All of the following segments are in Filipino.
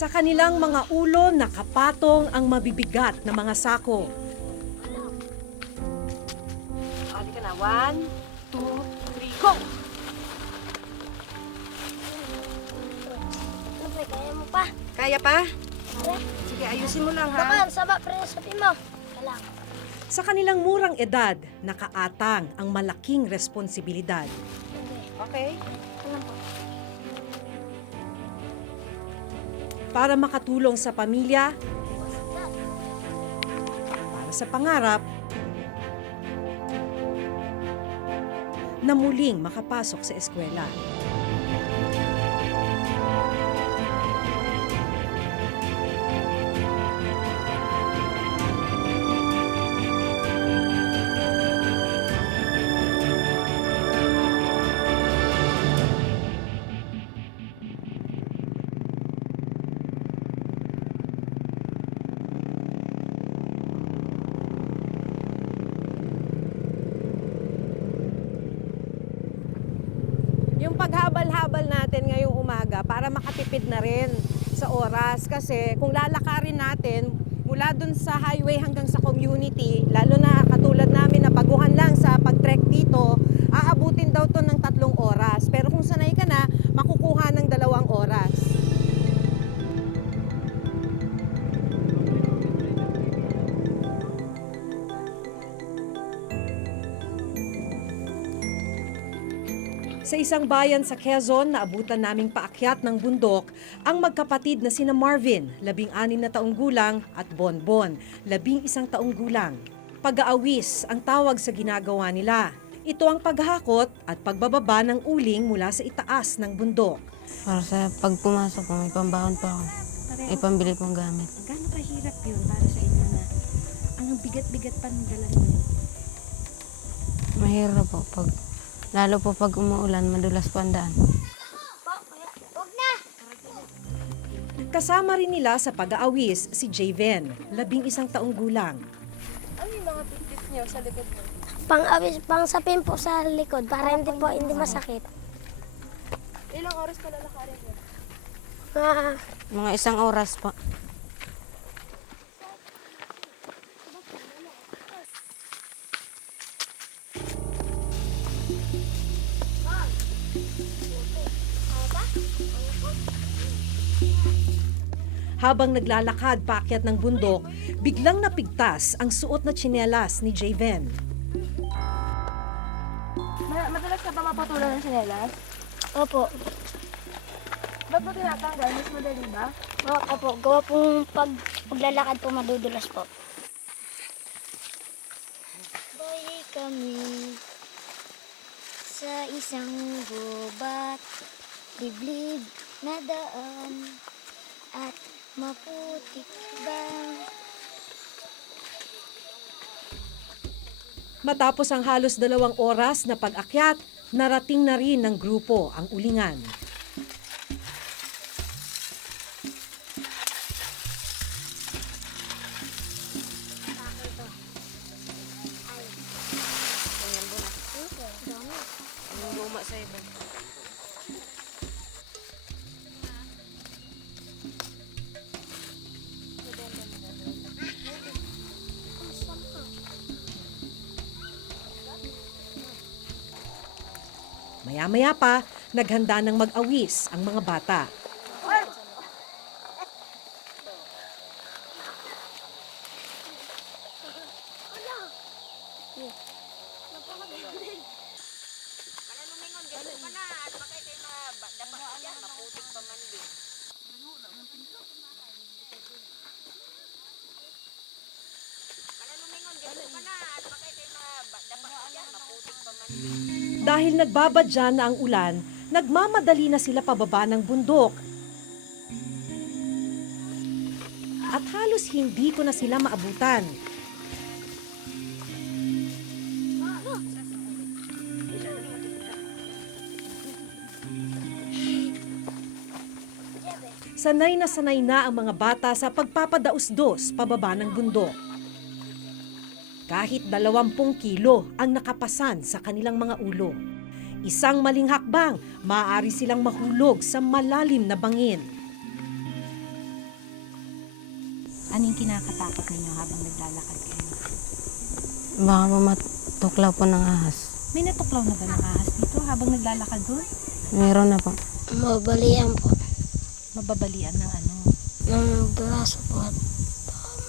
Sa kanilang mga ulo nakapatong ang mabibigat na mga sako. Halika na. 1, 2, 3, go! Ano ba, kaya mo pa? Kaya pa? Pre, Sige, ayusin mo lang naman, saba, pre, sabi mo. Kailangan. Sa kanilang murang edad, nakaatang ang malaking responsibilidad. Okay? Ano po? Para makatulong sa pamilya, para sa pangarap, na muling makapasok sa eskwela. Yung paghabal-habal natin ngayong umaga para makatipid na rin sa oras kasi kung lalakarin natin mula dun sa highway hanggang sa community, lalo na katulad namin na baguhan lang sa pag-trek dito, aabutin daw to ng 3 oras. Pero kung sanay ka na, makukuha ng 2 oras. Sa isang bayan sa Quezon, naabutan naming paakyat ng bundok ang magkapatid na sina Marvin, 16 na taong gulang, at Bonbon, 11 taong gulang. Pag-aawis ang tawag sa ginagawa nila. Ito ang paghahakot at pagbababa ng uling mula sa itaas ng bundok. Para sa pag pumasok po, may pambahon pa ako. May pambili pong gamit. Gaano kahirap yun para sa inyo na ang bigat-bigat pa ng dala niyo? Mahirap po. Lalo po pag umuulan, madulas po ang daan. Huwag na! Kasama rin nila sa pag-aawis si Javen, 11 taong gulang. Ano yung mga tip niyo sa likod mo? Pang-sapin po sa likod para hindi masakit. Ilang oras pa lalakarin mo? Mga 1 oras po. Habang naglalakad paakyat ng bundok, biglang napigtas ang suot na tsinelas ni Javen. Madalas ka ba mapatulan ng sinelas? Opo. Ba't mo tinatanggal? Mas madali ba? Opo, gawa pong paglalakad po madudulas po. Boy kami sa isang gubat, liblib na daan at maputik ba? Matapos ang halos 2 oras na pag-akyat, narating na rin ng grupo ang ulingan. Ang luma sa iba. Maya-maya pa, naghanda ng mag-awis ang mga bata. Dahil nagbabadya na ang ulan, nagmamadali na sila pababa ng bundok. At halos hindi ko na sila maabutan. Sanay na ang mga bata sa pagpapadaos-dos pababa ng bundok. Kahit 20 kilo ang nakapasan sa kanilang mga ulo. Isang maling hakbang, maaari silang mahulog sa malalim na bangin. Anong kinakatakot ninyo habang naglalakad kayo? Baka po matuklaw po ng ahas. May natuklaw na ba ng ahas dito habang naglalakad doon? Meron na po. Mabalian po. Mababalian ng ano? Ng braso po at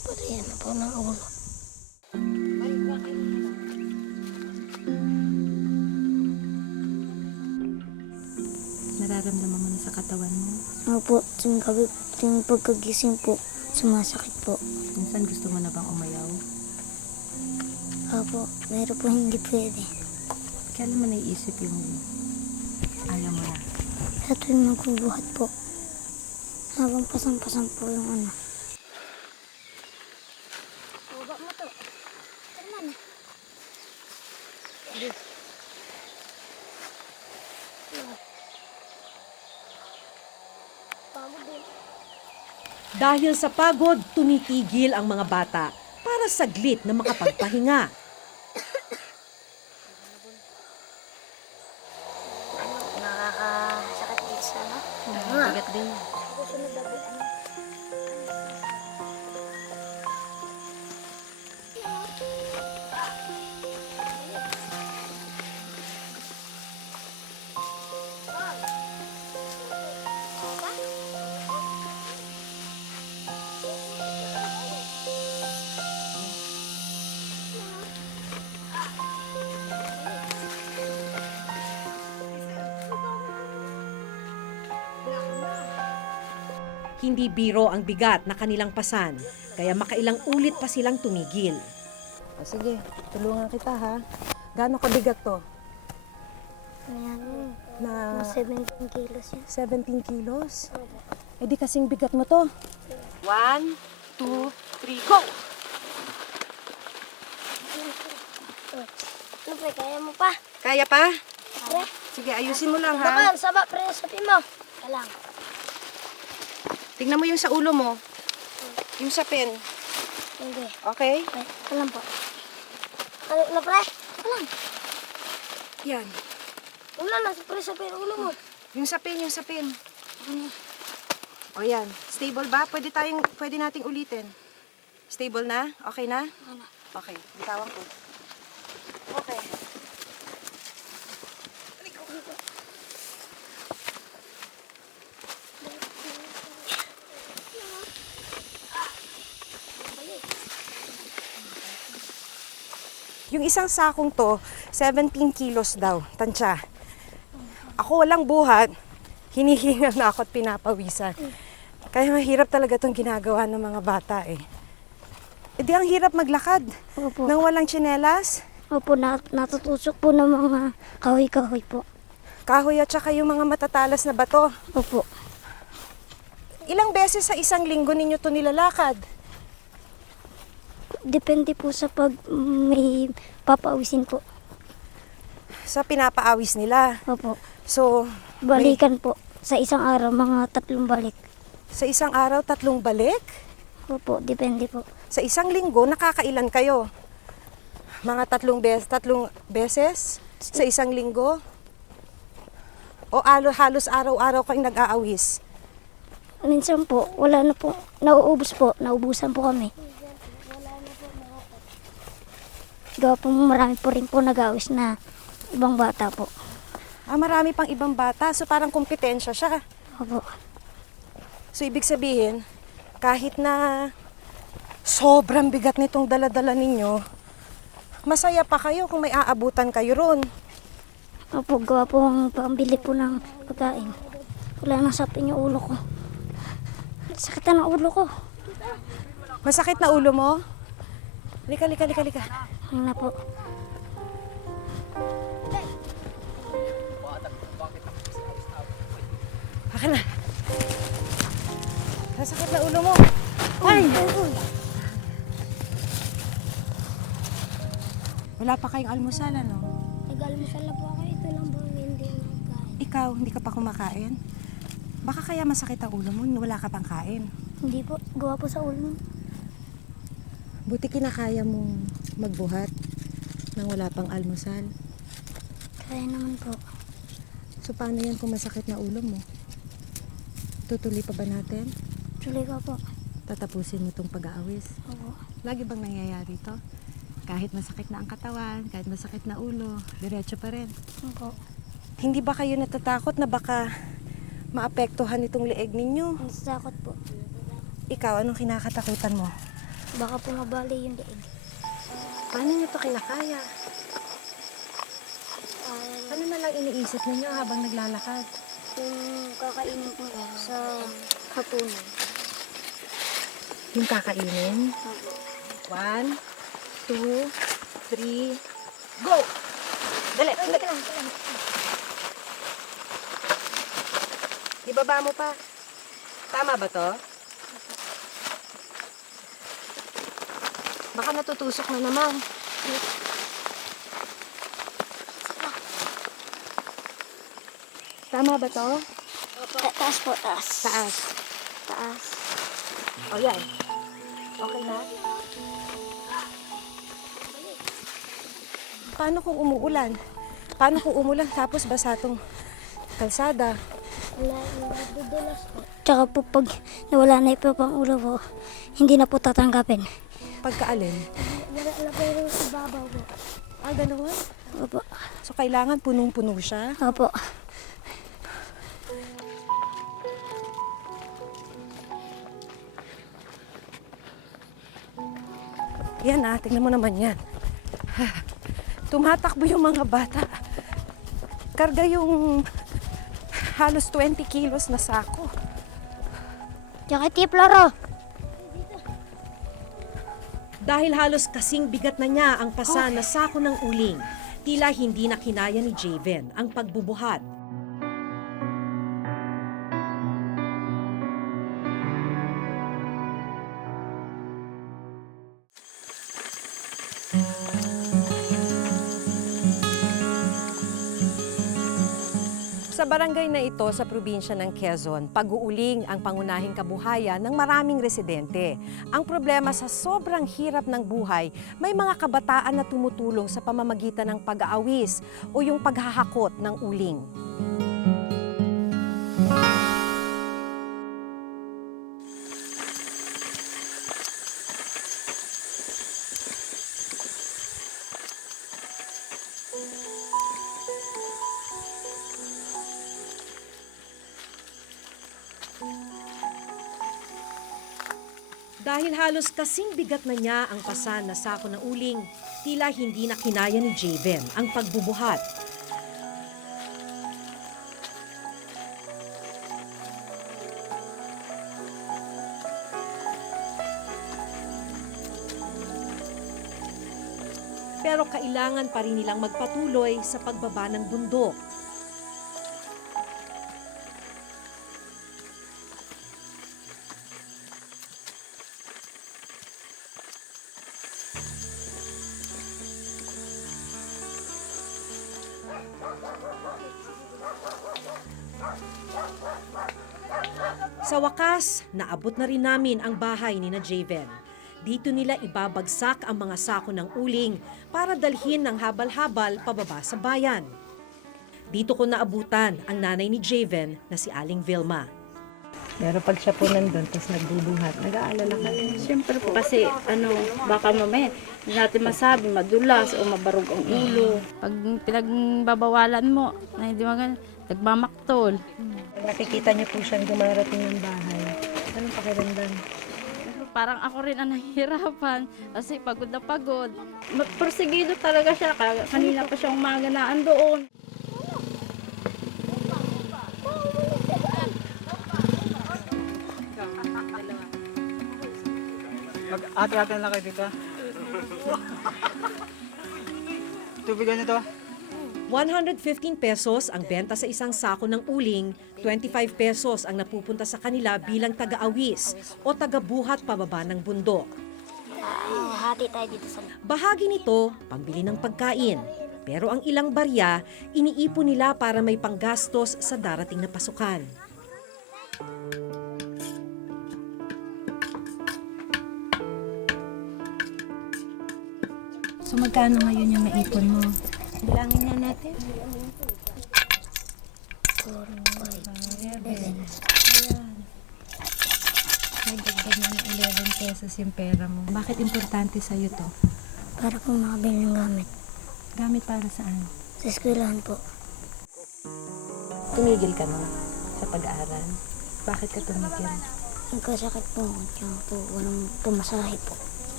mabalian na po ng ulo. Nararamdaman mo na sa katawan mo? Opo, tuwing pagkagising po, sumasakit po. Minsan gusto mo na bang umayaw? Opo, pero po hindi pwede. Kailan mo naiisip yung ayaw mo na? Sa tuwing magbubuhat po, habang pasang-pasang po yung ano. Baba mo to. Taman. Pagod din. Dahil sa pagod, tumitigil ang mga bata para saglit na makapagpahinga. Nakakasakit dito sa ano? Bigat din. Susunod na po, ano? Hindi biro ang bigat na kanilang pasan, kaya makailang ulit pa silang tumigil. O sige, tulungan kita ha. Gaano kabigat to? Ayan, Na mga 17 kilos yan. 17 kilos? Eh di kasing bigat mo to. 1, 2, 3, go! Ano pre, kaya mo pa? Kaya pa? Pre, Sige, ayusin mo lang baka, saba pre, sabi mo. Kailang. Tingnan mo yung sa ulo mo. Yung sa pen. Hindi. Okay? Pre, alam po. Ano na pre? Alam. Yan. Wala na, pre, sabi ulo mo. Yung sa pen, yung sa pen. O yan. Stable ba? Pwede nating ulitin. Stable na? Okay na? Ano? Okay. Bitawan ko. Okay. Yung isang sakong to, 17 kilos daw, tansya. Ako walang buhat, hinihinga na ako at pinapawisan. Kaya mahirap talaga itong ginagawa ng mga bata eh. E di ang hirap maglakad Opo. nang walang tsinelas, Opo, natutusok po ng mga kahoy-kahoy po. kahoy at saka yung mga matatalas na bato. Opo. Ilang beses sa isang linggo ninyo to nilalakad? Depende po sa pag may papaawisin po. Sa pinapaawis nila. Opo. So, Balikan po. Sa isang araw, mga 3 balik. sa isang araw, 3 balik? Opo, depende po. Sa isang linggo, nakakailan kayo? Mga 3 beses sa isang linggo? O halos araw-araw kayong nag-aawis? Minsan po, wala na po. Nauubos po. Naubusan po kami. Gawa po marami po rin po nag-aawis na ibang bata po. Ah, marami pang ibang bata, so parang kompetensya siya. Opo. So, ibig sabihin, kahit na sobrang bigat nitong dala-dala ninyo, masaya pa kayo kung may aabutan kayo ron. Opo, gawa po ang pambili po ng pagkain. Wala nang sapin yung ulo ko. Sakit na ng ulo ko. Masakit na ulo mo? Lika. Ano na po. Baka na. Masakit na ulo mo. Ay! Wala pa kayong almusal, ano? Nag-almusal na po ako. Ito lang po hindi nagkain. Ikaw, hindi ka pa kumakain? Baka kaya masakit ang ulo mo, wala ka pang kain. Hindi po. Gawa po sa ulo. Buti kinakaya mong magbuhat nang wala pang almusal. Kaya naman po. So paano yan kung masakit na ulo mo? Tutuloy pa ba natin? Tuloy ko po. Tatapusin mo itong pag-aawis. Opo. Lagi bang nangyayari ito? Kahit masakit na ang katawan, kahit masakit na ulo, diretso pa rin. Opo. Hindi ba kayo natatakot na baka maapektuhan itong leeg ninyo? Natatakot po. Ikaw, anong kinakatakutan mo? Baka po mabali yung leeg. Paano nyo ito kinakaya? Ano na lang iniisip ninyo habang naglalakad? Yung kakainin po sa hapunan. Yung kakainin? Opo. 1, 2, 3, go! Dali, dali. Ibaba mo pa. Tama ba to? Baka natutusok na naman. Tama ba to? Taas po, taas. Taas. Taas. O yan. Okay na? Paano kung umuulan? Paano kung umulan tapos basa tong kalsada? Wala, dudulas po. Tsaka po pag nawala na ito pang ulo po, hindi na po tatanggapin. Pagkaalin? Wala po yung ibabaw po. Ah, gano'n? Opo. So, kailangan punong-puno siya? Opo. Yan tingnan mo naman yan. Tumatakbo yung mga bata. Karga yung halos 20 kilos na sako. Tsaka tiplaro. Dahil halos kasing bigat na niya ang pasa na sako ng uling, tila hindi na kinaya ni Javen ang pagbubuhat. Sa barangay na ito sa probinsya ng Quezon, pag-uuling ang pangunahing kabuhayan ng maraming residente. Ang problema sa sobrang hirap ng buhay, may mga kabataan na tumutulong sa pamamagitan ng pag-aawis o yung paghahakot ng uling. Dahil halos kasing bigat na niya ang pasa na sako ng uling, tila hindi na kinaya ni Javen ang pagbubuhat. Pero kailangan pa rin nilang magpatuloy sa pagbaba ng bundok. Sa wakas, naabot na rin namin ang bahay ni na Javen. Dito nila ibabagsak ang mga sako ng uling para dalhin ng habal-habal pababa sa bayan. Dito ko naabutan ang nanay ni Javen na si Aling Vilma. Pero pag siya po nandun, tapos nagbubuhat, nag-aalala ka rin. Siyempre po kasi baka mamaya hindi natin masabi, madulas o mabarog ang ulo. Pag pinagbabawalan mo, na hindi maganda, nagmamaktol. Pag nakikita niyo po siyang dumarating ng bahay, anong pakiramdam? Parang ako rin ang nahihirapan kasi pagod na pagod. Porsigido talaga siya, kanina pa siyang umaga na andoon. Mag-ate-ate na kayo dito. Tubigan nyo to. 115 pesos ang benta sa isang sako ng uling, 25 pesos ang napupunta sa kanila bilang taga-awis o taga-buhat pababa ng bundok. Hati tayo dito sa... Bahagi nito, pambili ng pagkain. Pero ang ilang barya, iniipon nila para may panggastos sa darating na pasukan. So magkano ngayon yung naipon mo? Bilangin na natin. 4, 5, 11. may dagdag na ng 11 pesos yung pera mo. Bakit importante sa'yo to? Para po makabili ng gamit. Gamit para saan? Sa eskwelahan po. Tumigil ka na sa pag-aaral. Bakit ka tumigil? Nagkasakit po ako. Tsaka po walang pumasahe po.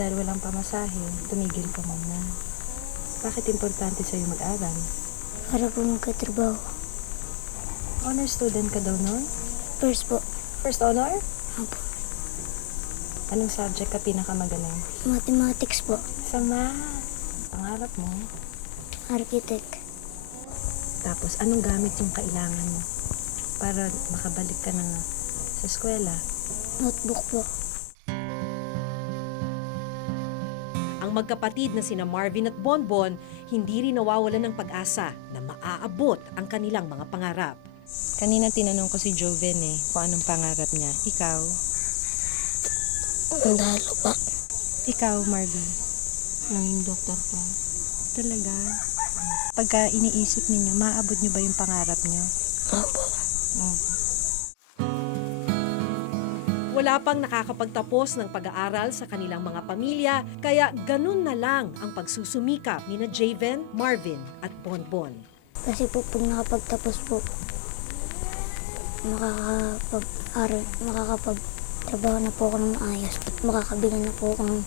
Dahil walang pamasahe, tumigil ka muna. Bakit importante sa'yo mag-aral? Para po magkatrabaho. Honor student ka daw nun? First po. First honor? Opo. Anong subject ka pinakamagaling? Mathematics po. Sa math. Pangarap mo? Architect. Tapos, anong gamit yung kailangan mo para makabalik ka na sa eskwela? Notebook po. Ang magkapatid na sina Marvin at Bonbon hindi rin nawawalan ng pag-asa na maaabot ang kanilang mga pangarap. Kanina tinanong ko si Joven kung anong pangarap niya. Ikaw? Mandalo pa. Ikaw, Marvin? Naging doktor po. Talaga? Pagka iniisip ninyo, maaabot niyo ba yung pangarap niyo? Opo. Wala pang nakakapagtapos ng pag-aaral sa kanilang mga pamilya, kaya ganun na lang ang pagsusumikap ni na Javen, Marvin at Bonbon. Kasi po pag nakapagtapos po, makakapag-aral, makakapagtrabaho na po ako ng maayos at makakabili na po ako ng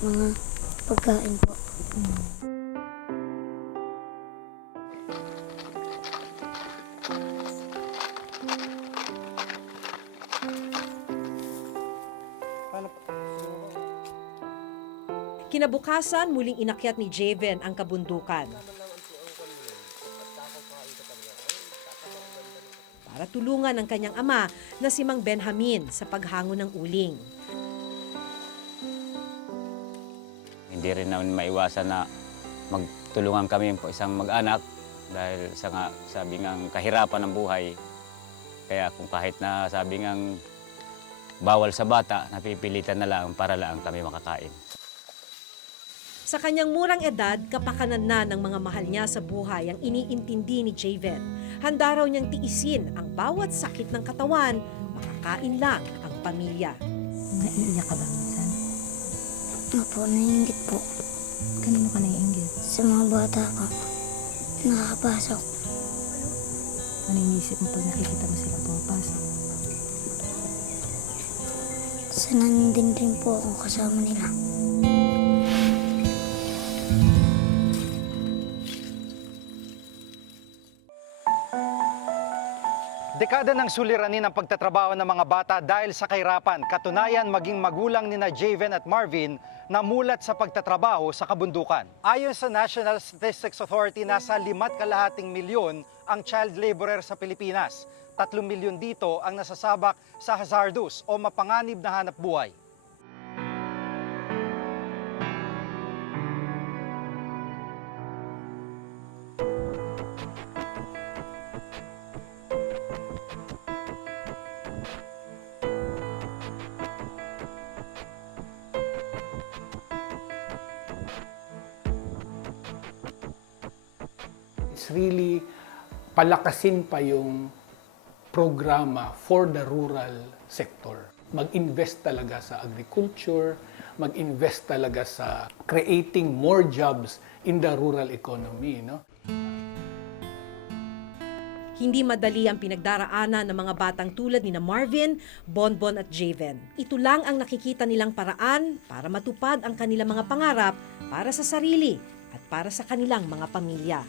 mga pagkain po. Kinabukasan, muling inakyat ni Javen ang kabundukan. Para tulungan ang kanyang ama na si Mang Benjamin sa paghango ng uling. Hindi rin namin maiwasan na magtulungan kami po isang mag-anak dahil sa nga sabi ngang kahirapan ng buhay. Kaya kung kahit na sabi ngang bawal sa bata, napipilitan na lang para lang kami makakain. Sa kanyang murang edad, kapakanan na ng mga mahal niya sa buhay ang iniintindi ni Javen. Handa raw niyang tiisin ang bawat sakit ng katawan, makakain lang ang pamilya. Naiiyak ka ba minsan? Opo, naiingit po. Kanino ka naiinggit? Sa mga bata po, nakakapasok. Ano iniisip mo pag nakikita mo sila pumapasok? Sana nandun rin po ako kasama nila. Dekada ng suliranin ang pagtatrabaho ng mga bata dahil sa kahirapan. Katunayan, maging magulang ni na Javen at Marvin namulat sa pagtatrabaho sa kabundukan. Ayon sa National Statistics Authority, nasa 5.2 milyon ang child laborer sa Pilipinas. 3 milyon dito ang nasasabak sa hazardous o mapanganib na hanap buhay. It's really palakasin pa yung programa for the rural sector. Mag-invest talaga sa agriculture, mag-invest talaga sa creating more jobs in the rural economy, no? Hindi madali ang pinagdaraanan ng mga batang tulad ni na Marvin, Bonbon at Javen. Ito lang ang nakikita nilang paraan para matupad ang kanilang mga pangarap para sa sarili at para sa kanilang mga pamilya.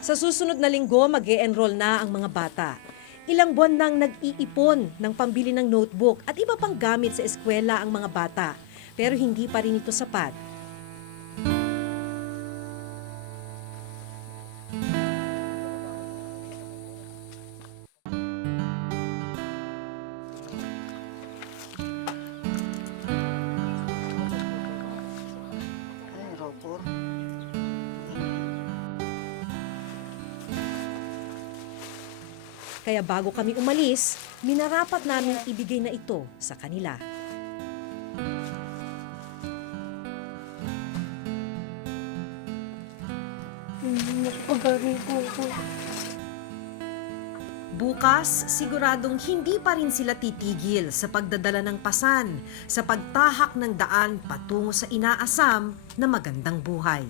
Sa susunod na linggo, mag-e-enroll na ang mga bata. Ilang buwan nang nag-iipon ng pambili ng notebook at iba pang gamit sa eskwela ang mga bata. Pero hindi pa rin ito sapat. Kaya bago kami umalis, minarapat namin ibigay na ito sa kanila. Bukas, siguradong hindi pa rin sila titigil sa pagdadala ng pasan, sa pagtahak ng daan patungo sa inaasam na magandang buhay.